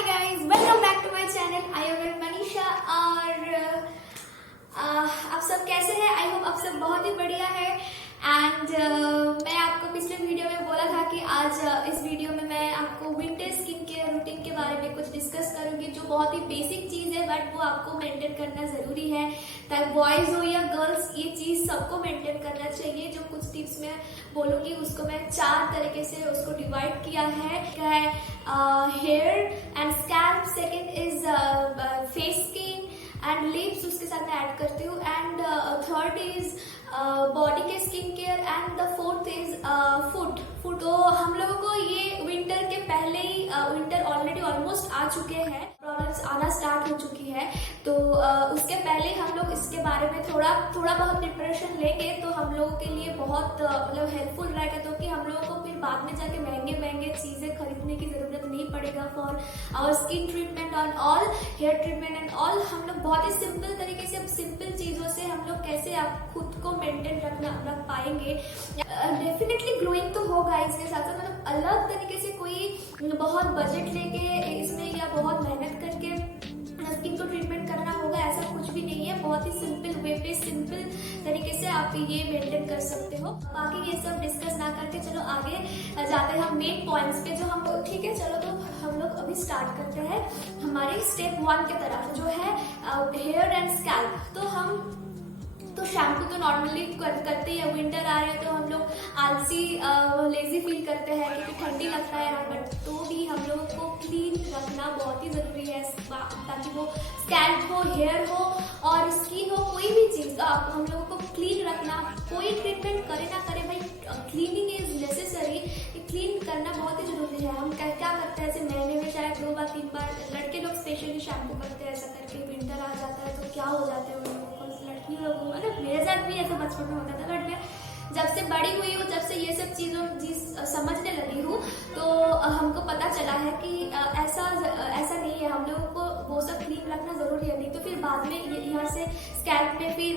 Hi guys, welcome back to my channel. I am Manisha और आप सब कैसे हैं? आई होप आप सब बहुत ही बढ़िया है। एंड मैं आपको पिछले वीडियो में बोला था कि आज इस वीडियो में मैं आपको विंटर स्किन केयर रूटीन के बारे में कुछ डिस्कस करूंगी, जो बहुत ही बेसिक चीज है बट वो आपको मेंटेन करना जरूरी है। ताकि बॉयज हो या गर्ल्स, ये चीज सबको मेंटेन करना चाहिए। जो कुछ टिप्स मैं बोलूंगी उसको मैं 4 तरीके से उसको डिवाइड किया है। Hair and scalp, second is face skin and lips, उसके साथ मैं ऐड करती हूँ। एंड थर्ड इज बॉडी के skin care and the fourth is food. तो हम लोगों को ये विंटर के पहले ही, विंटर ऑलरेडी ऑलमोस्ट आ चुके हैं, प्रॉब्लम्स आना स्टार्ट हो चुकी है। तो उसके पहले हम लोग इसके बारे में थोड़ा बहुत प्रिपरेशन लेंगे तो हम लोगों के लिए बहुत मतलब हेल्पफुल रहेगा। तो कि हम लोगों को फिर बाद में जाके महंगे चीजें खरीदने की जरूरत नहीं पड़ेगा for our skin treatment on all, hair treatment and all. हम लोग बहुत ही सिंपल तरीके से, सिंपल चीजों से हम लोग कैसे आप खुद को मेंटेन रख पाएंगे। डेफिनेटली ग्रोइंग तो होगा इसके साथ साथ, मतलब अलग तरीके से कोई बहुत बजट लेके इसमें या बहुत मेहनत करके स्किन को ट्रीटमेंट करना होगा, ऐसा कुछ भी नहीं है। बहुत ही सिंपल वे पे, सिंपल तरीके से आप ये मेंटेन कर सकते हो। बाकी ये सब डिस्कस ना करके चलो आगे जाते हैं हम मेन पॉइंट्स पे जो हम, ठीक है चलो। तो हम लोग अभी स्टार्ट करते हैं हमारे स्टेप 1 के तरफ, जो है हेयर एंड स्कैल्प। तो शैम्पू तो नॉर्मली करते हैं। विंटर आ रहे हैं तो हम लोग आलसी लेजी फील करते हैं क्योंकि ठंडी लगता है, बट तो भी हम लोगों को क्लीन रखना बहुत ही जरूरी है ताकि वो स्कैल्प हो, हेयर हो और स्किन हो, कोई भी चीज हम लोगों को क्लीन रखना। कोई ट्रीटमेंट करे ना करे भाई, क्लीनिंग इज नेसेसरी। क्लीन करना बहुत ही जरूरी है। हम क्या करते हैं, ऐसे महीने में शायद 2 बार 3 बार, लड़के लोग स्पेशली शैम्पू करते हैं। ऐसा करके विंटर आ जाता है तो क्या हो जाता है उन लोगों को, लड़की लोगों, मतलब मेरे साथ भी ऐसा बचपन में होता था। बट मैं जब से बड़ी हुई हूँ, जब से ये सब चीजों समझने लगी हूँ, तो हमको पता चला है कि ऐसा नहीं है। हम लोगों को वो सब क्लीन रखना जरूरी है, नहीं तो फिर बाद में यहाँ से स्कैल्प पे फिर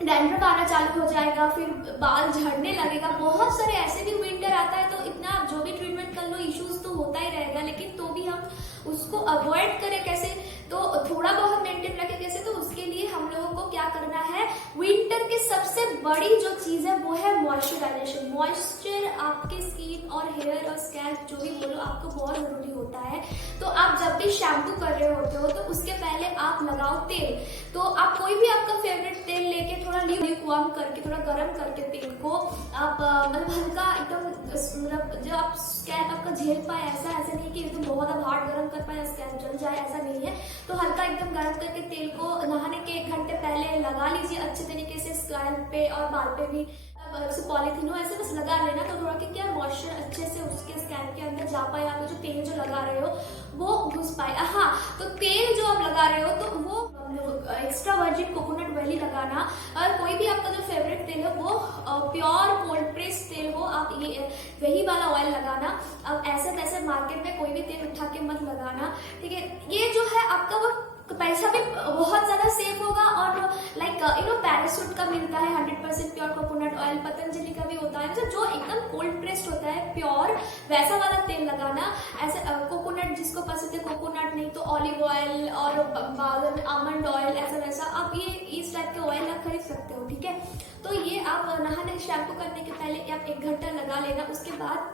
डैंड्रफ आना चालू हो जाएगा, फिर बाल झड़ने लगेगा। बहुत सारे ऐसे भी विंटर आता है तो इतना आप जो भी ट्रीटमेंट कर लो, इश्यूज तो होता ही रहेगा। लेकिन तो भी हम उसको अवॉइड करें कैसे, तो थोड़ा बहुत मेंटेन रखें कैसे, तो उसके लिए हम लोगों को क्या करना है, विंटर की सबसे बड़ी जो चीज है वो है मॉइस्चराइजेशन। मॉइस्चर आपके स्किन और हेयर और स्कैल्प जो भी बोलो, आपको बहुत जरूरी होता है। तो आप जब भी शैम्पू कर रहे होते हो तो उसके पहले आप लगाओ तेल। तो आप कोई भी आपका फेवरेट तेल लेके थोड़ा ल्यूकवार्म करके, थोड़ा गर्म करके तेल को आप मतलब हल्का एकदम, मतलब जो आप स्कैल्प आपका झेल पाए, ऐसा नहीं कि एकदम बहुत आप हार्ड गर्म कर पाए स्कैल्प जल जाए, ऐसा नहीं है। तो हल्का एकदम गर्म करके तेल को नहाने के 1 घंटे पहले लगा लीजिए अच्छे तरीके से, स्कैल्प पे और बाल पे भी। पॉलीथिन हो ऐसे बस लगा लेना, तो थोड़ा कि क्या मॉइस्चर अच्छे से उसके स्कैल्प के अंदर जा पाए, आप जो तेल जो लगा रहे हो वो घुस पाए। हाँ, तो तेल जो आप लगा रहे हो तो वो एक्स्ट्रा वर्जिन कोकोनट ऑयल ही लगाना। और कोई भी आपका जो फेवरेट तेल हो वो प्योर कोल्ड प्रेस तेल हो, आप ये वही वाला ऑयल लगाना। अब ऐसे वैसे मार्केट में कोई भी तेल उठा के मत लगाना, ठीक है। ये जो है आपका वो पैसा भी बहुत ज्यादा सेव होगा और लाइक पैराशूट का मिलता है 100% प्योर कोकोनट ऑयल, पतंजलि का भी होता है, मतलब जो एकदम कोल्ड प्रेस्ड होता है प्योर, वैसा वाला तेल लगाना। ऐसे कोकोनट जिसको पसंद है कोकोनट, नहीं तो ऑलिव ऑयल और आमंड ऑयल, ऐसा वैसा आप ये इस टाइप के ऑयल आप खरीद सकते हो, ठीक है। तो ये आप नहाने शैम्पू करने के पहले आप 1 घंटा लगा लेना। उसके बाद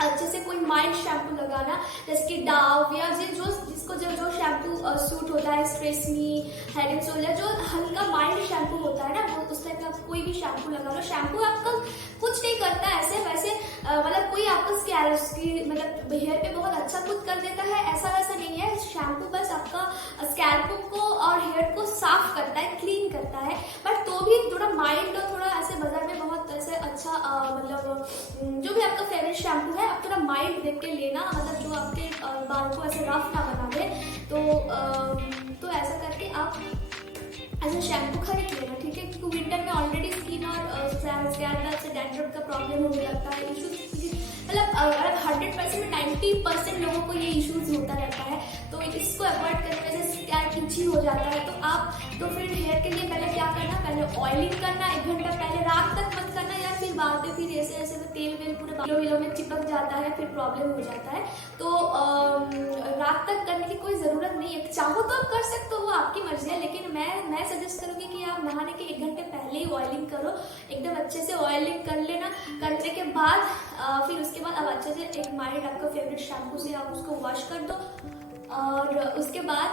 अच्छे से कोई माइल्ड शैम्पू लगाना, जैसे कि डाव या जिसको जो शैम्पू सूट होता है, स्ट्रेसमी, हेड एंड शोल्डर, जो हल्का माइल्ड शैम्पू होता है ना, वो उस टाइप का कोई भी शैम्पू लगा लो। शैम्पू आपका कुछ नहीं करता ऐसे वैसे, मतलब कोई आपका स्कैल्प की मतलब हेयर पे बहुत अच्छा कुछ कर देता है, ऐसा वैसा नहीं है। शैम्पू बस आपका स्कैल्प को और हेयर को साफ करता है, क्लीन करता है, बट तो भी थोड़ा माइल्ड और थोड़ा ऐसे बाजार में बहुत ऐसे अच्छा मतलब जो भी आपका फेवरेट शैम्पू है आप थोड़ा माइल्ड देख के लेना, मतलब जो आपके बाल को ऐसे रफ ना बना दे। तो ऐसा करके आप ऐसा शैम्पू खरीद लेना, ठीक है। क्योंकि विंटर में ऑलरेडी स्किन और स्कैल्प से डैंड्रफ का प्रॉब्लम होने लगता है, इश्यूज, मतलब अगर 100% में 90% लोगों को ये इश्यूज होता रहता है। तो इसको अवॉइड करने से स्कैल्प इची हो जाता है। तो आप तो फिर हेयर के लिए पहले क्या करना, पहले ऑयलिंग करना 1 घंटा पहले, रात तक मत करना यार, फिर बाद में फिर ऐसे ऐसे तेल वेल पूरे बालों में चिपक जाता है, फिर प्रॉब्लम हो जाता है। तो रात तक करने की कोई जरूरत नहीं है, चाहो तो आप कर सकते हो, वो आपकी मर्जी है, लेकिन मैं सजेस्ट करूंगी कि आप नहाने के 1 घंटे पहले ही ऑयलिंग करो, एकदम अच्छे से ऑयलिंग कर लेना। करने के बाद फिर उसके बाद आप अच्छे से एक माइल्ड आपका फेवरेट शैम्पू से आप उसको वॉश कर दो, और उसके बाद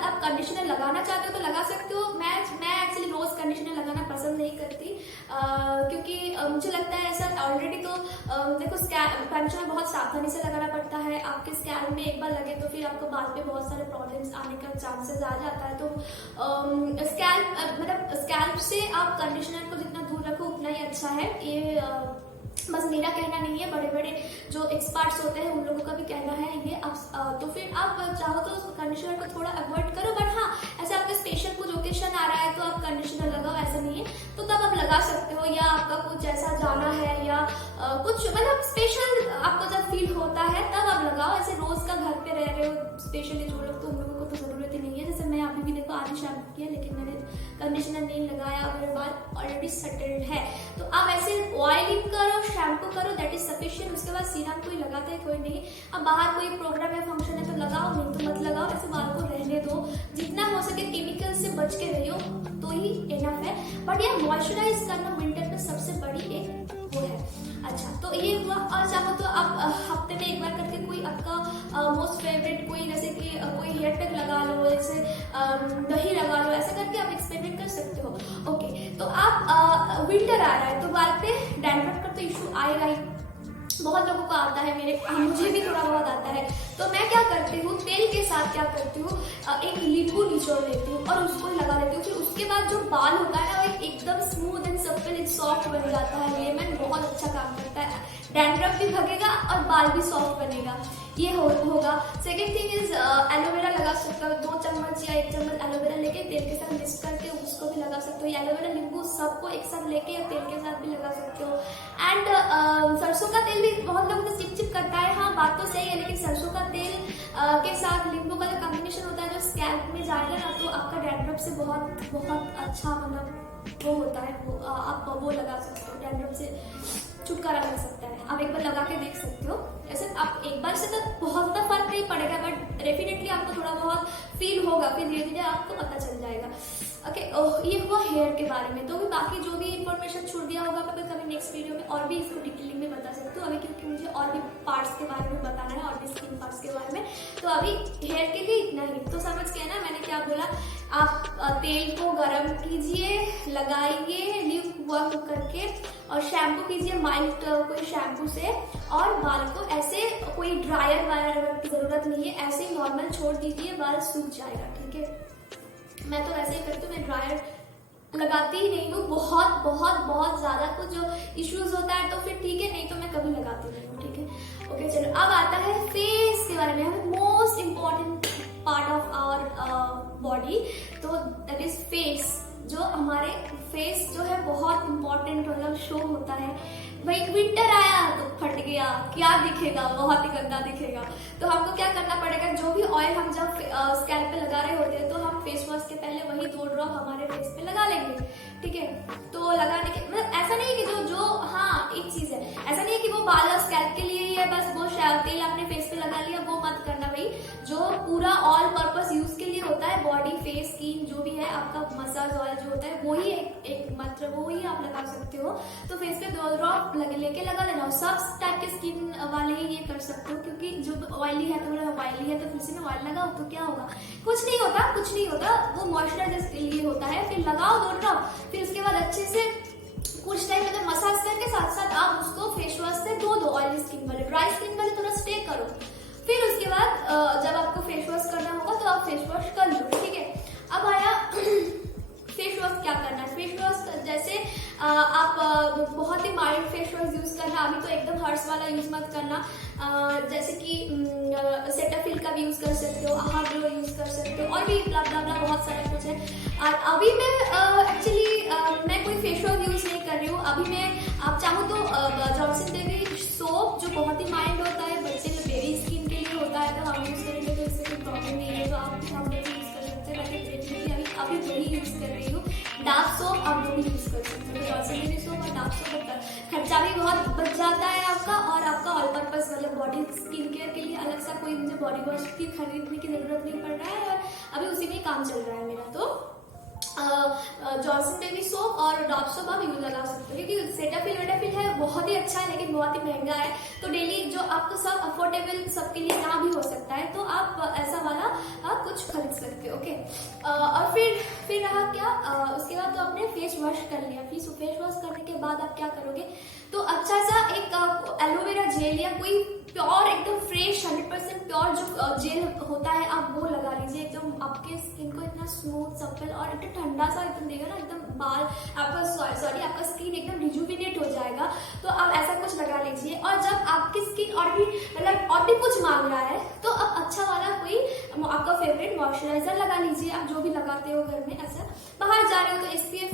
आप कंडीशनर लगाना चाहते हो तो लगा सकते हो। मैं एक्चुअली रोज कंडीशनर लगाना पसंद नहीं करती, क्योंकि मुझे लगता है ऐसा ऑलरेडी तो देखो कंडीशनर बहुत सावधानी से लगाना पड़ता है, आपके स्कैल्प में एक बार लगे तो फिर आपको बाद में बहुत सारे प्रॉब्लम्स आने का चांसेस आ जाता है। तो स्कैल्प से आप कंडीशनर को जितना दूर रखो उतना ही अच्छा है। ये बस मेरा कहना नहीं है, बड़े बड़े जो एक्सपर्ट्स होते हैं उन लोगों का भी कहना है ये। तो फिर आप चाहो तो कंडीशनर को थोड़ा अवॉइड करो, बट हाँ ऐसे आपका स्पेशल कुछ ओकेशन आ रहा है तो आप कंडीशनर लगाओ, ऐसा नहीं है, तो तब आप लगा सकते हो, या आपका कुछ ऐसा जाना है या कुछ मतलब स्पेशल आपको जब फील होता है तब आप लगाओ। ऐसे रोज का घर पे रह रहे हो स्पेशली जो लोग, तो उन लोगों को तो जरूरत ही नहीं है। जैसे मैं अभी भी देखो आज शैम्पू किया लेकिन मैंने कंडीशनर नहीं लगाया, मेरे बाल ऑलरेडी सेटल्ड है। तो आप ऐसे ऑयलिंग करो, शैम्पू करो, दैट इज सफिशिएंट। उसके बाद सीरम कोई लगाता है, कोई नहीं। अब बाहर कोई प्रोग्राम या फंक्शन है तो लगाओ, नहीं तो मत लगाओ, ऐसे बाल को रहने दो, जितना हो सके केमिकल से बच के रहियो तो ही इनफ है। बट ये मॉइस्चराइज करना विंटर में सबसे बड़ी एक वो है। अच्छा, तो ये हुआ। और चाहो तो आप हफ्ते में एक बार करके कोई आपका मोस्ट फेवरेट कोई, जैसे कि कोई हेयर पैक लगा लो, जैसे दही लगा लो, ऐसा करके आप एक्सपेरिमेंट कर सकते हो। ओके, तो आप विंटर आ रहा है तो बाल पे डैंड्रफ का तो इशू आएगा ही, बहुत लोगों को आता है, मुझे भी थोड़ा बहुत आता है। तो मैं क्या करती हूँ, तेल के साथ क्या करती हूँ, एक नींबू निचोड़ लेती हूँ और उसको लगा लेती हूँ। फिर उसके बाद जो बाल होता है ना वो एकदम स्मूथ एंड सप्पल सॉफ्ट बन जाता है। लेमन बहुत अच्छा काम करता है, डैंड्रफ भी भगेगा और बाल भी सॉफ्ट बनेगा, ये होगा। सेकेंड थिंग इज एलोवेरा लगा सकते हो, 2 चम्मच या 1 चम्मच एलोवेरा लेके तेल के साथ मिक्स करके उसको भी लगा सकते हो। एलोवेरा नींबू सबको एक साथ लेके या तेल के साथ भी लगा सकते हो। एंड सरसों का तेल भी बहुत लोगों को चिपचिप करता है, हाँ बात तो सही है, लेकिन सरसों का तेल के साथ नींबू का जो कॉम्बिनेशन होता है जो स्कैल्प में जाएगा ना, तो आपका डैंड्रफ से बहुत बहुत अच्छा मतलब वो होता है, वो आप वो लगा सकते हो, डैंड्रफ से छुटकारा मिल सकता है। आप एक बार लगा के देख सकते हो। ऐसे आप एक बार से तो बहुत ज्यादा फर्क नहीं पड़ेगा, बट डेफिनेटली आपको थोड़ा बहुत फील होगा, फिर धीरे धीरे आपको पता चल जाएगा। ओके, ये हुआ हेयर के बारे में। तो भी बाकी जो भी इन्फॉर्मेशन छूट दिया होगा मैं कभी नेक्स्ट वीडियो में और भी इसको डिटेलिंग में बता सकती हूँ अभी, क्योंकि मुझे और भी पार्ट्स के बारे में बताना है, और भी स्किन पार्ट्स के बारे में। तो अभी हेयर के लिए इतना ही, तो समझ गए ना मैंने क्या बोला। आप तेल को गर्म कीजिए, लगाइए ल्यूक वार्म करके, और शैम्पू कीजिए माइल्ड कोई शैम्पू से, और बाल को ऐसे कोई ड्रायर वायर की जरूरत नहीं है, ऐसे ही नॉर्मल छोड़ दीजिए, बाल सूख जाएगा। ठीक है, मैं तो ऐसे ही करती हूँ, मैं ड्रायर लगाती ही नहीं हूँ। बहुत बहुत बहुत ज्यादा कुछ जो इश्यूज होता है तो फिर ठीक है, नहीं तो मैं कभी लगाती नहीं हूँ। ठीक है, ओके चलो अब आता है फेस के बारे में, most important part of our body, तो दैट इज फेस। जो हमारे फेस जो है बहुत इम्पोर्टेंट मतलब शो होता है। भाई विंटर आया तो फट गया, क्या दिखेगा, बहुत ही गंदा दिखेगा। तो हमको क्या करना पड़ेगा, जो भी ऑयल हम जब स्कैल्प पे लगा रहे होते हैं तो हम फेस वॉश के पहले वही 2 ड्रॉप हमारे फेस पे लगा लेंगे। ठीक है, तो लगाने के मतलब ऐसा नहीं है कि जो हाँ एक चीज है, ऐसा नहीं है कि वो बाल और स्कैल्प के लिए ही है, बस वो तेल अपने फेस पे लगा लिया, वो मत करना भाई। जो पूरा ऑल पर्पस यूज के लिए होता है, बॉडी फेस स्किन जो भी है आपका मसाज ऑयल जो होता है वही एक मात्र वो ही आप लगा सकते हो। तो फेस पे 2 ड्रॉप लेके लगा लेना। सब टाइप के स्किन वाले ही ये कर सकते हो, क्योंकि जो ऑयली है तो ऑयली है तो फिर से में ऑयल लगाओ तो क्या होगा, कुछ नहीं होता, कुछ नहीं होता, वो मॉइस्चराइजर के लिए होता है। फिर लगाओ 2 ड्रॉप, फिर उसके बाद अच्छे से कुछ टाइम मतलब मसाज करके साथ साथ आप उसको फेस वॉश से धो दो। ऑयली स्किन वाले, ड्राई स्किन वाले थोड़ा स्टे करो। फिर उसके बाद जब आपको फेस वॉश करना होगा तो आप फेस वॉश कर लो। ठीक है, अब आया फेस वॉश क्या करना है। फेस वॉश जैसे आप बहुत ही माइल्ड फेस वॉश यूज करना, अभी तो एकदम हर्ष वाला यूज मत करना। जैसे कि सेटाफिल का भी यूज कर सकते हो, आहा ग्लो यूज कर सकते हो, और भी ब्ला ब्ला ब्ला बहुत सारा कुछ है। और अभी मैं एक्चुअली मैं कोई फेस वॉश यूज नहीं कर रही हूँ। अभी मैं आप चाहो तो जॉनसन बेबी सोप जो बहुत ही माइल्ड होता है, बच्चे जो बेबी स्किन के लिए होता है, तो हम यूज करेंगे तो इससे कोई प्रॉब्लम नहीं है, तो आप यूज कर सकते हैं। डार्क सोप आप वो भी यूज कर सकते हो। जॉनसन बेबी सोप और डार्क सोप का खर्चा भी बहुत बच जाता है आपका, और आपका ऑल पर्पस मतलब बॉडी स्किन केयर के लिए अलग सा कोई मुझे बॉडी वॉश की खरीदने की जरूरत नहीं पड़ रहा है, और अभी उसी में काम चल रहा है मेरा। तो जॉनसन बेबी सोप और डॉव सोप आप यूज लगा सकते हो, क्योंकि सेटाफिल वेटाफिल है बहुत ही अच्छा है लेकिन बहुत ही महंगा है, तो डेली जो आपको सब अफोर्डेबल सबके लिए ना भी हो सकता है, तो आप ऐसा वाला कुछ खरीद सकते हो। ओके, और फिर रहा क्या, उसके बाद तो आपने फेस वॉश कर लिया। फेस वॉश करने के बाद आप क्या करोगे, तो अच्छा सा एक एलोवेरा जेल या कोई प्योर एकदम फ्रेश 100% प्योर जो जेल होता है आप वो लगा लीजिए। एकदम आपके स्किन को इतना स्मूथ सप्पल और एकदम ठंडा सा एकदम देगा ना, एकदम बाल आपका स्किन एकदम रिजुविनेट हो जाएगा। तो आप ऐसा कुछ लगा लीजिए, और जब आपकी स्किन और भी कुछ मांग रहा है तो अब अच्छा वाला कोई आपका फेवरेट मॉइस्चराइजर लगा लीजिए। आप जो भी लगाते हो घर में, ऐसा बाहर जा रहे हो तो SPF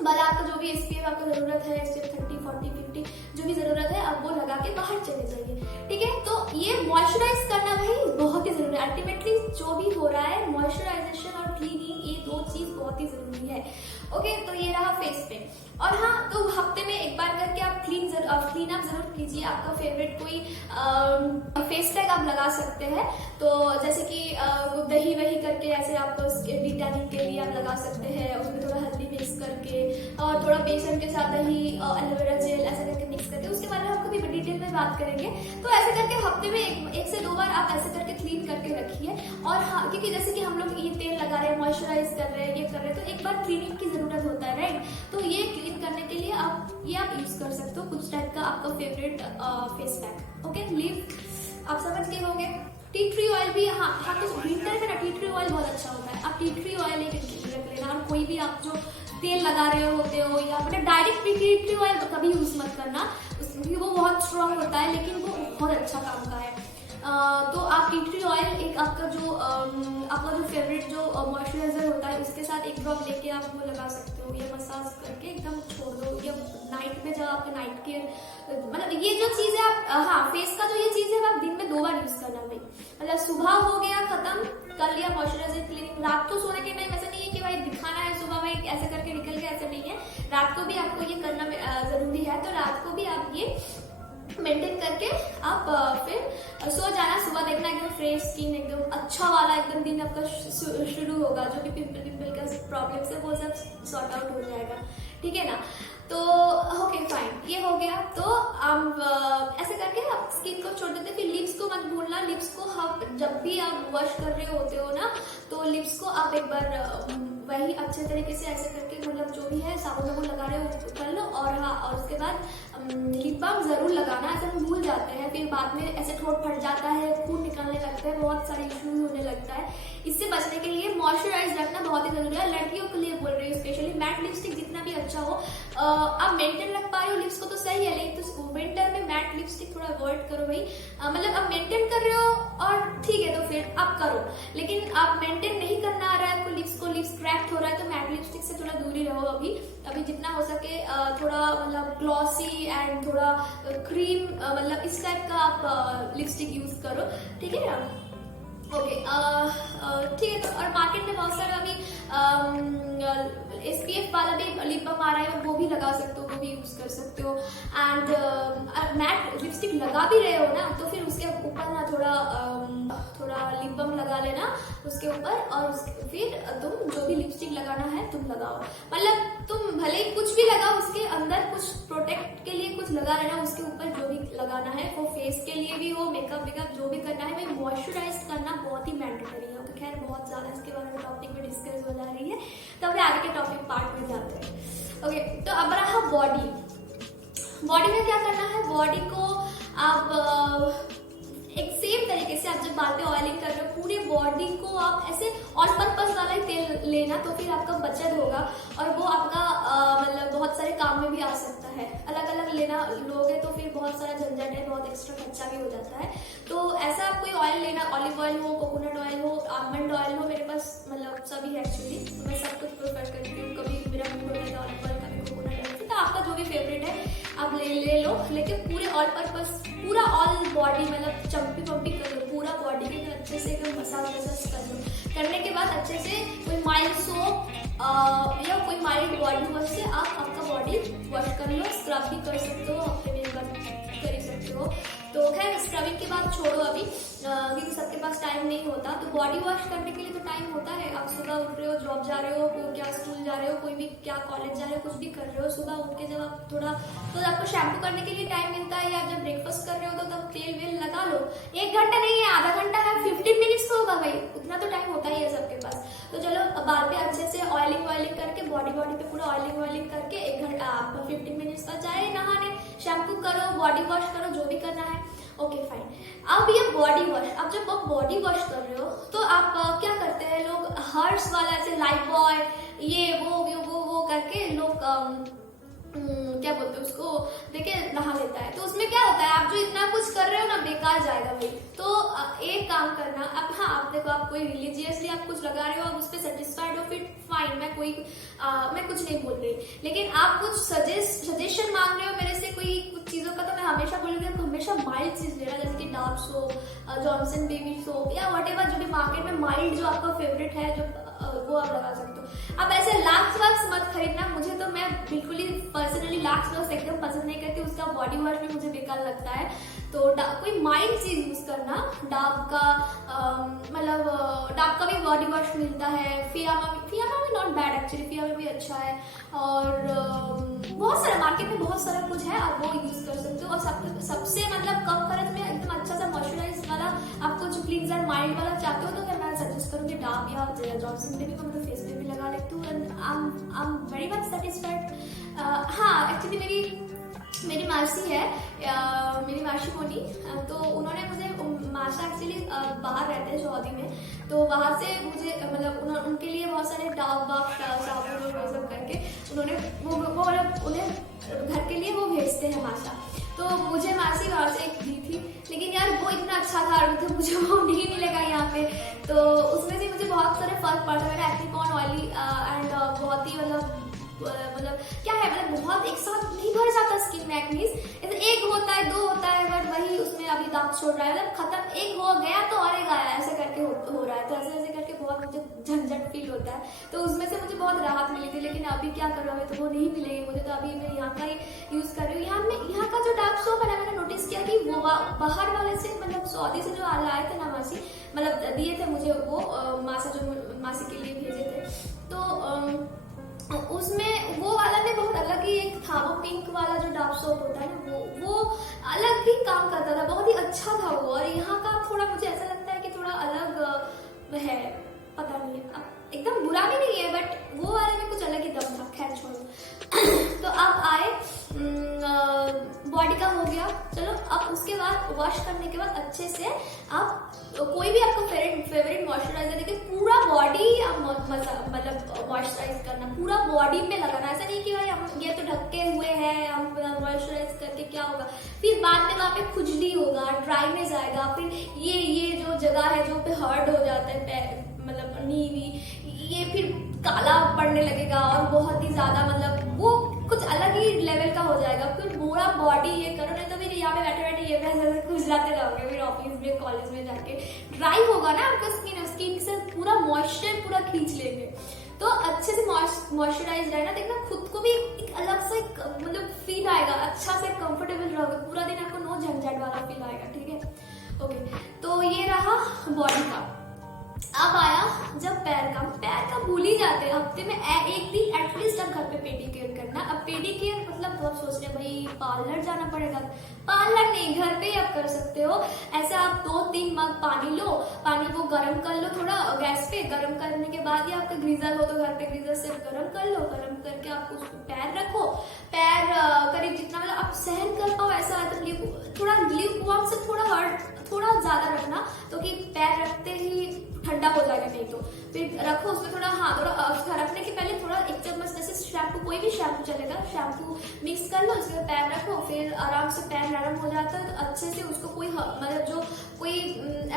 वाला आपका जो भी SPF आपको जरूरत है, SPF 30, 40, 50 जो भी जरूरत है आप वो लगा के बाहर चले जाइए। ठीक है, तो ये मॉइस्चराइज करना भाई बहुत ही जरूरी है। अल्टीमेटली जो भी हो रहा है मॉइस्चराइजेशन और क्लीनिंग, ये दो चीज बहुत ही जरूरी है। ओके, तो ये रहा फेस पे। और हाँ, तो हफ्ते में एक बार करके आप क्लीन अप जरूर कीजिए। आपका फेवरेट कोई फेस पैक आप लगा सकते हैं, तो जैसे कि दही वही करके ऐसे आपको डिटैनिंग के लिए आप लगा सकते हैं, उसमें थोड़ा हल्दी मिक्स करके और थोड़ा बेसन के साथ दही एलोवेरा जेल ऐसा करके मिक्स करके, उसके बारे में आपको भी डिटेल में बात करेंगे। तो ऐसे करके हफ्ते में एक से दो बार आप ऐसे करके क्लीन करके रखिए। और हाँ, क्योंकि जैसे कि हम लोग ये तेल लगा रहे हैं, मॉइस्चराइज कर रहे हैं, ये कर रहे हैं, तो एक बार क्लीनिंग की जरूरत होता है, राइट। तो ये क्लीन करने के लिए आप यूज कर सकते हो कुछ टाइप का आपका favourite face pack. Okay, leave आप समझ गए होंगे। टी ट्री ऑयल भी, हाँ तो विंटर में ना टी ट्री ऑयल बहुत अच्छा होता है। आप टी ट्री ऑयल एक रख लेना, और कोई भी आप जो तेल लगा रहे होते हो या मतलब डायरेक्ट टी ट्री ऑयल कभी यूज मत करना, क्योंकि वो बहुत स्ट्रॉन्ग होता है लेकिन वो बहुत अच्छा काम का है। तो आप टी ट्री ऑयल एक आपका जो फेवरेट जो मॉइस्चराइजर होता है उसके साथ एक ड्रॉप लेके आप वो लगा सकते हो, या मसाज करके एकदम छोड़ दो, या नाइट में जब आपका नाइट केयर मतलब ये जो चीज है आप, हाँ फेस का जो ये चीज है आप दिन में 2 बार यूज करना भाई। मतलब सुबह हो गया खत्म कर लिया मॉइस्चराइजर क्लीनिंग, रात को सोने के टाइम ऐसा नहीं है कि भाई दिखाना है सुबह में ऐसे करके निकल गया, ऐसा नहीं है। रात को भी आपको ये करना जरूरी है, तो रात को भी आप ये मेंटेन करके आप फिर सो जाना। सुबह देखना एकदम फ्रेश स्किन, एकदम अच्छा वाला एकदम दिन आपका शुरू होगा। जो भी पिंपल का प्रॉब्लम है वो सब सॉर्ट आउट हो जाएगा, ठीक है ना। तो ओके फाइन, ये हो गया। तो आप ऐसे करके आप स्किन को छोड़ देते। फिर लिप्स को मत भूलना। लिप्स को आप जब भी आप वॉश कर रहे होते हो ना, तो लिप्स को आप एक बार वही अच्छे तरीके से ऐसे करके मतलब जो भी है साबुन वाबुन लगा रहे हो कर लो। और हाँ, और उसके बाद लिप बाम जरूर लगाना, ऐसे हम भूल जाते हैं, फिर बाद में ऐसे ठोट फट जाता है, खून निकलने लगता है, बहुत सारे इश्यूज होने लगता है। इससे बचने के लिए मॉइस्चराइज रखना बहुत ही जरूरी है। लड़कियों के लिए बोल रही हूँ स्पेशली, मैट लिपस्टिक जितना भी अच्छा हो, आप मेंटेन रख पा रहे हो लिप्स को तो सही है, लेकिन तो विंटर में मैट लिपस्टिक थोड़ा अवॉइड करो भाई। मतलब आप मेंटेन कर रहे हो और ठीक है तो फिर आप करो, लेकिन आप मेंटेन नहीं करना आ रहा है आपको, लिप्स क्रैक्ट हो रहा है, तो मैट लिपस्टिक से थोड़ा दूरी रहो। अभी जितना हो सके थोड़ा मतलब ग्लॉसी एंड थोड़ा क्रीम मतलब इस टाइप का आप लिपस्टिक यूज करो, ठीक है ना। ओके, ठीक है। तो और मार्केट में बहुत सारा अभी SPF वाला भी लिप बाम आ रहा है, वो भी लगा सकते हो, वो भी यूज कर सकते हो। एंड मैट लिपस्टिक लगा भी रहे हो ना, तो फिर उसके ऊपर ना थोड़ा लिप बाम लगा लेना उसके ऊपर, और फिर तुम जो भी लिपस्टिक लगाना है तुम लगाओ। मतलब तुम भले कुछ भी लगाओ, उसके अंदर कुछ प्रोटेक्ट के लिए कुछ लगा लेना, उसके ऊपर जो भी लगाना है, वो फेस के लिए भी हो, मेकअप वेकअप जो भी करना है, भाई मॉइस्चराइज करना बहुत ही मैंडेटरी है। तो खैर बहुत ज्यादा इसके बारे में टॉपिक में डिस्कस हो जा रही है, तो अभी आगे के टॉपिक पार्ट में जाते हैं। ओके, तो अब रहा बॉडी में क्या करना है। बॉडी को आप एक सेम तरीके से आप जब बाल पे ऑयलिंग कर रहे हो, पूरे बॉडी को आप ऐसे ऑल पर्पस वाला ही तेल लेना, तो फिर आपका बचत होगा और वो आपका मतलब बहुत सारे काम में भी आ सकता है। अलग अलग लोगे तो फिर बहुत सारा झंझट है, बहुत एक्स्ट्रा खर्चा भी हो जाता है। तो ऐसा आप कोई ऑयल लेना, ऑलिव ऑयल हो, कोकोनट ऑयल हो, आलमंड ऑयल हो, मेरे पास मतलब सभी है एक्चुअली, तो मैं सब कुछ प्रेफर करती हूँ। कभी मेरा मूड होता है ऑलिव ऑयल, कभी कोकोनट ऑयल, तो आपका जो भी फेवरेट है आप ले लो, लेके पूरे ऑल पर्पस पूरा ऑल बॉडी मतलब चम्पी पम्पी कर लो, पूरा बॉडी के अच्छे से एकदम मसाज कर लो। करने के बाद अच्छे से कोई माइल्ड सोप या कोई माइल्ड बॉडी वॉश से आप आपका बॉडी वॉश कर लो। स्क्रब भी कर सकते हो, हफ्ते में एक बार कर ही सकते हो। तो खैर स्क्रबिंग की बात छोड़ो अभी, क्योंकि सबके पास टाइम नहीं होता। तो बॉडी वॉश करने के लिए तो टाइम होता है। आप सुबह उठ रहे हो, जॉब जा रहे हो, क्या स्कूल जा रहे हो, कोई भी क्या कॉलेज जा रहे हो, कुछ भी कर रहे हो, सुबह उठ के जब आप थोड़ा तो आपको शैम्पू करने के लिए टाइम मिलता है, या जब ब्रेकफास्ट कर रहे हो तो तब तेल वेल लगा लो। 1 घंटा नहीं है, आधा घंटा है, 15 मिनट्स तो होगा भाई, उतना तो टाइम होता ही है सबके पास। तो चलो बाल पे अच्छे से ऑयलिंग करके बॉडी पे पूरा ऑयलिंग करके 1 घंटा आपको 15 मिनट्स का जाए नहाने, शैम्पू करो, बॉडी वॉश करो, जो भी करना है। Okay fine. अब ये बॉडी वॉश, अब जब आप बॉडी वॉश कर रहे हो तो आप क्या करते हैं लोग, हर्ष वाला ऐसे लाइफ बॉय ये वो करके लोग क्या बोलते हैं उसको, देखिए नहा लेता है। तो उसमें क्या होता है, आप जो इतना कुछ कर रहे हो ना बेकार जाएगा भाई। तो एक काम करना, अब हाँ आप देखो, आप कोई रिलीजियसली आप कुछ लगा रहे हो, आप उस पर सेटिस्फाइड हो, फिर फाइन, मैं कुछ नहीं बोल रही, लेकिन आप कुछ सजेशन मांग रहे हो मेरे से कोई कुछ चीजों का, तो मैं हमेशा बोलूंगी आप हमेशा माइल्ड चीज लेना, जैसे कि डाव सोप, जॉनसन बेबी सोप, या व्हाटएवर जो भी मार्केट में माइल्ड जो आपका फेवरेट है जो वो आप लगा सकते हो। अब ऐसे लाक्स वाक्स मत खरीदना, मुझे तो मैं बिल्कुल ही पर्सनली लाक्स वाक्स एकदम पसंद नहीं करती, उसका बॉडी वॉश भी मुझे बेकार लगता है। तो कोई माइल्ड चीज यूज करना, डाव का मतलब डाव का भी बॉडी वॉश मिलता है, फियामा भी नॉट बैड एक्चुअली, फियामा भी अच्छा है, और बहुत सारा मार्केट में बहुत सारा कुछ है, आप वो यूज कर सकते हो। और सबसे मतलब कम खर्च में एकदम अच्छा सा मॉइस्चराइज वाला आपको जो क्लींजर माइल्ड वाला चाहते हो, तो मैं सजेस्ट करूंगी डाव या जॉनसन बेबी को, मतलब फेस पे भी लगा लेती हूँ, and I am very much satisfied. हाँ एक्चुअली मेरी मासी है, मेरी मासी मोनी, तो उन्होंने मुझे, मासा एक्चुअली बाहर रहते हैं सऊदी में, तो वहां से मुझे मतलब उनके लिए बहुत सारे डाव बाफ साबुन और वो सब करके उन्होंने वो उन्हें घर के लिए वो भेजते हैं मासा। तो मुझे मासी वहां से एक दी थी, लेकिन यार वो इतना अच्छा था तो मुझे वो नहीं मिलेगा यहाँ पे। तो उसमें से मुझे बहुत सारे फर्क पड़ता है। मेरा एक्टिकॉन ऑयली एंड बहुत ही मतलब क्या है, मतलब बहुत एक साथ नहीं भर जाता स्किन में एक्नीज, एक होता है 2 होता है, बट वही उसमें अभी दाग छोड़ रहा है, मतलब खत्म, एक हो गया तो और एक आया, ऐसे करके हो रहा है। तो ऐसे करके बहुत मुझे झंझट फील होता है, तो उसमें से मुझे बहुत राहत मिली थी। लेकिन अभी क्या कर रहा है, तो वो नहीं मिलेगी मुझे, तो अभी मैं यहाँ का ही यूज कर रही हूँ। यहाँ का जो डार्क सोप है ना, मैंने नोटिस किया कि वो बाहर वाले से, मतलब सऊदी से जो लाए थे ना मासी, मतलब दिए थे मुझे वो मासी के लिए भेजे थे, तो उसमें वो वाला भी बहुत अलग ही एक था, वो पिंक वाला जो डार्क सोप होता है ना, वो अलग ही काम करता था, बहुत ही अच्छा था वो। और यहाँ का थोड़ा मुझे ऐसा लगता है कि थोड़ा अलग है, पता नहीं है, एकदम बुरा भी नहीं है, बट वो वाले में कुछ अलग ही दम था। खैर छोड़ो। तो अब आए बॉडी का हो गया, चलो अब उसके बाद वॉश करने के बाद अच्छे से आप कोई भी आपको फेवरेट मॉइस्चराइजर लेके पूरा बॉडी आप मतलब मॉइस्चराइज करना, पूरा बॉडी में लगाना। ऐसा नहीं कि भाई हम ये तो ढके हुए हैं, हम मॉइस्चराइज करके क्या होगा, फिर बाद में वहाँ पे खुजली होगा, ड्राइनेस आएगा, फिर ये जो जगह है जो पे हर्ट हो जाता है, मतलब नी ये फिर काला पड़ने लगेगा, और बहुत ही ज्यादा मतलब वो कुछ अलग ही लेवल का हो जाएगा। फिर पूरा बॉडी ये करो, नहीं तो फिर यहाँ पे बैठे बैठे ये वैसे खुजलाते रहोगे, फिर ऑफिस में कॉलेज में जाके ड्राई होगा ना आपका स्किन से पूरा मॉइस्चर पूरा खींच लेंगे। तो अच्छे से मॉइस्चराइज रहना, देखना खुद को भी एक अलग से मतलब फील आएगा, अच्छा से कंफर्टेबल रहोगे पूरा दिन, आपको नो झंझट वाला फील आएगा। ठीक है, ओके। तो ये रहा बॉडी का। अब आया जब पैर का भूल ही जाते हैं, हफ्ते में एक दिन एटलीस्ट आप घर पे पेडिक्योर करना। अब पेडिक्योर मतलब तो आप सोच रहे भाई पार्लर जाना पड़ेगा, पार्लर नहीं, घर पे ही आप कर सकते हो। ऐसा आप 2-3 मग पानी लो, पानी को गर्म कर लो थोड़ा गैस पे, गर्म करने के बाद ही आपका ग्रीजर हो तो घर पे ग्रीजर से गर्म कर लो, गर्म करके आप उसको पैर रखो, पैर करीब जितना मतलब आप सहन कर पाओ ऐसा, थोड़ा ल्यूक वार्म से थोड़ा ज्यादा रखना, तो कि पैर रखते ही ठंडा हो जाएगा, नहीं तो फिर रखो उसमें थोड़ा रखने के पहले थोड़ा 1 चम्मच जैसे शैम्पू, कोई भी शैम्पू चलेगा, शैम्पू मिक्स कर लो, उसके बाद पैर रखो, फिर आराम से पैर नरम हो जाता है तो अच्छे से उसको मतलब जो कोई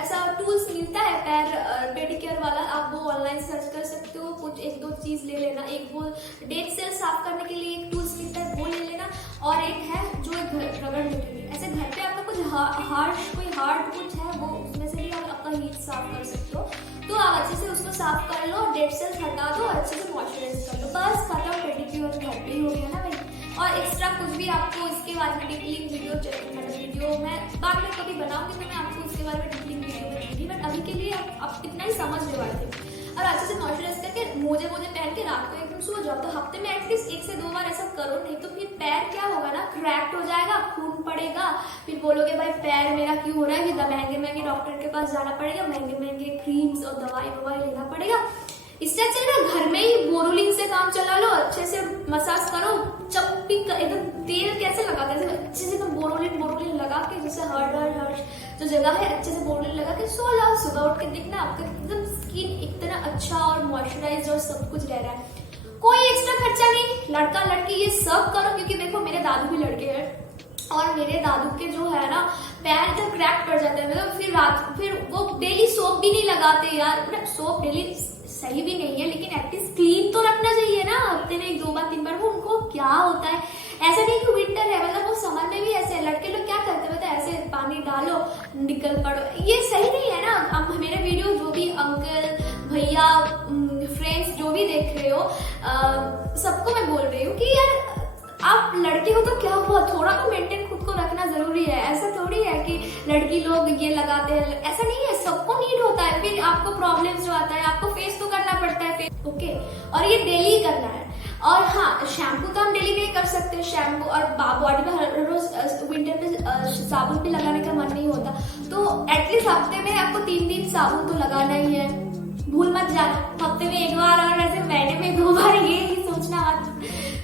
ऐसा टूल्स मिलता है पैर पेडिक्योर वाला, आप वो ऑनलाइन सर्च कर सकते हो, कुछ 1-2 चीज ले लेना। एक वो डेड सेल साफ करने के लिए एक टूल्स मिलता है वो ले लेना, और एक है जो रगड़ने के लिए, ऐसे घर पे आपका कुछ हार्ड कुछ है वो उसमें से भी आप आपका हीट साफ कर सकते हो। तो आप अच्छे से उसको साफ कर लो, डेड सेल्स हटा दो, अच्छे से मॉइस्चराइज कर लो, बस खत्म, पेडिक्योर घर पे ही हो गया ना भाई। और एक्स्ट्रा कुछ भी आपको इसके बारे में डीपली वीडियो मैं बाद में कभी बनाऊंगी, तो मैं आपको इसके बारे में डीपली वीडियो बनाऊंगी, बट अभी के लिए आप इतना ही समझ लो आए थे। और अच्छे से मॉइस्चराइज करके मोजे पहन के रात को एकदम सो जाओ, तो हफ्ते में एटलीस्ट 1 से 2 बार ऐसा करो, नहीं तो फिर पैर क्या होगा ना, क्रैक्ड हो जाएगा, खून पड़ेगा, फिर बोलोगे भाई पैर मेरा क्यों हो रहा है, फिर महंगे डॉक्टर के पास जाना पड़ेगा, महंगे क्रीम्स और दवाई लेना पड़ेगा। इससे अच्छा है ना घर में ही बोरोलिन से काम चला लो, अच्छे से मसाज करो, चप्पी एकदम तेल कैसे लगाते हैं अच्छे से एकदम बोरोलिन लगा के, जैसे हर जो जगह है अच्छे से बोरोलिन लगा के सो जाओ, सुबह उठ के दिखना आपका एकदम स्किन इतना अच्छा और मॉइस्चराइज और सब कुछ रह रहा है। कोई एक्स्ट्रा खर्चा नहीं, लड़का लड़की ये सब करो, क्योंकि देखो मेरे दादू भी लड़के हैं और मेरे दादू के जो है ना पैर जब क्रैक पड़ जाते हैं, मतलब फिर वो डेली सोप भी नहीं लगाते यार, सोप डेली सही भी नहीं है, लेकिन एटलीस्ट क्लीन तो रखना चाहिए ना, हफ्ते में 1-2 बार 3 बार। वो उनको क्या होता है, ऐसा नहीं कि विंटर है, मतलब वो समर में भी ऐसे लड़के लोग क्या करते हैं, ऐसे पानी डालो निकल पड़ो, ये सही नहीं है ना। अब मेरे वीडियो जो भी अंकल भैया फ्रेंड्स जो भी देख रहे हो, सबको मैं बोल रही हूँ कि यार आप लड़के हो तो क्या हुआ, थोड़ा तो मेंटेन खुद को रखना जरूरी है। ऐसा थोड़ी है कि लड़की लोग ये लगाते हैं, ऐसा नहीं है, सबको नीड होता है, फिर आपको प्रॉब्लम जो आता है आपको फेस तो करना पड़ता है, ओके, और ये डेली करना है। और हाँ, शैम्पू तो हम डेली नहीं कर सकते, शैम्पू और बॉडी में हर रोज विंटर में साबुन भी लगाने का मन नहीं होता, तो एटलीस्ट हफ्ते में आपको 3 दिन साबुन तो लगाना ही है, भूल मत जाना, हफ्ते में 1 बार, और ऐसे महीने में 2 बार, ये सोचना मत,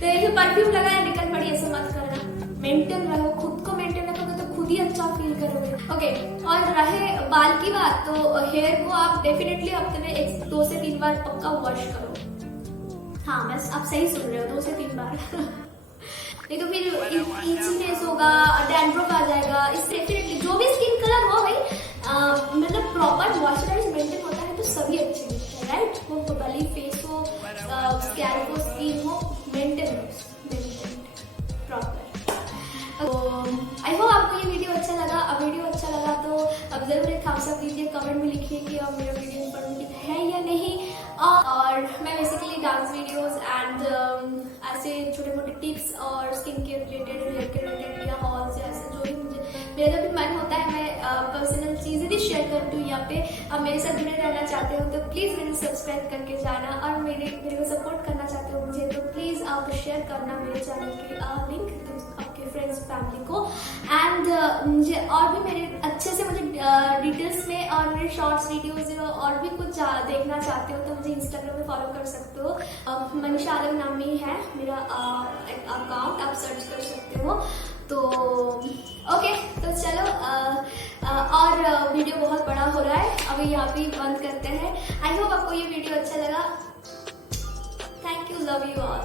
तो ये परफ्यूम लगाया निकल पड़ी, ऐसे मत करना, मेंटेन रहो, खुद को मेंटेन रखोगे तो खुद ही अच्छा फील करोगे, ओके। और रहे बाल की बात, तो हेयर को आप डेफिनेटली हफ्ते में 2 से 3 बार पक्का वॉश करो। हाँ, बस आप सही सुन रहे हो, 2 से 3 बार नहीं तो फिर इचीनेस होगा, डैंड्रफ आ जाएगा। इस डेफिनेटली जो भी स्किन कलर हो भाई, मतलब प्रॉपर मॉइस्चराइज मेंटेन होता है तो सभी अच्छे दिखते हैं, राइट। वो बली फेस हो, स्कैल्प हो, स्किन हो, मेंटेन प्रॉपर। तो आई होप आपको ये वीडियो अच्छा लगा। अब वीडियो अच्छा लगा तो अब जरूर एक थम्स अप दीजिए, कमेंट में लिखिए कि अब मेरा वीडियो इन्फॉर्मेटिव है या नहीं। और मैं बेसिकली डांस वीडियोस एंड ऐसे छोटे मोटे टिप्स और skin care related, hair care related या हॉल्स, ऐसे जो भी मेरा जब भी मन होता है मैं पर्सनल चीजें भी शेयर करती हूँ यहाँ पे। अब मेरे साथ जुड़े रहना चाहते हो तो प्लीज मेरे सब्सक्राइब करके जाना, और मेरे को सपोर्ट करना चाहते हो मुझे तो प्लीज आप शेयर करना मेरे चैनल के लिंक आपके फ्रेंड्स फैमिली को। एंड मुझे और भी मेरे अच्छे से मुझे डिटेल्स में और मेरे शॉर्ट्स वीडियोज और भी कुछ देखना चाहते हो तो मुझे इंस्टाग्राम में फॉलो कर सकते हो। मनीषा आलम नाम ही है मेरा अकाउंट, आप सर्च कर सकते हो। तो ओके, तो चलो और वीडियो बहुत बड़ा हो रहा है, अभी यहाँ पे बंद करते हैं। आई होप आपको ये वीडियो अच्छा लगा। Thank you, love you all.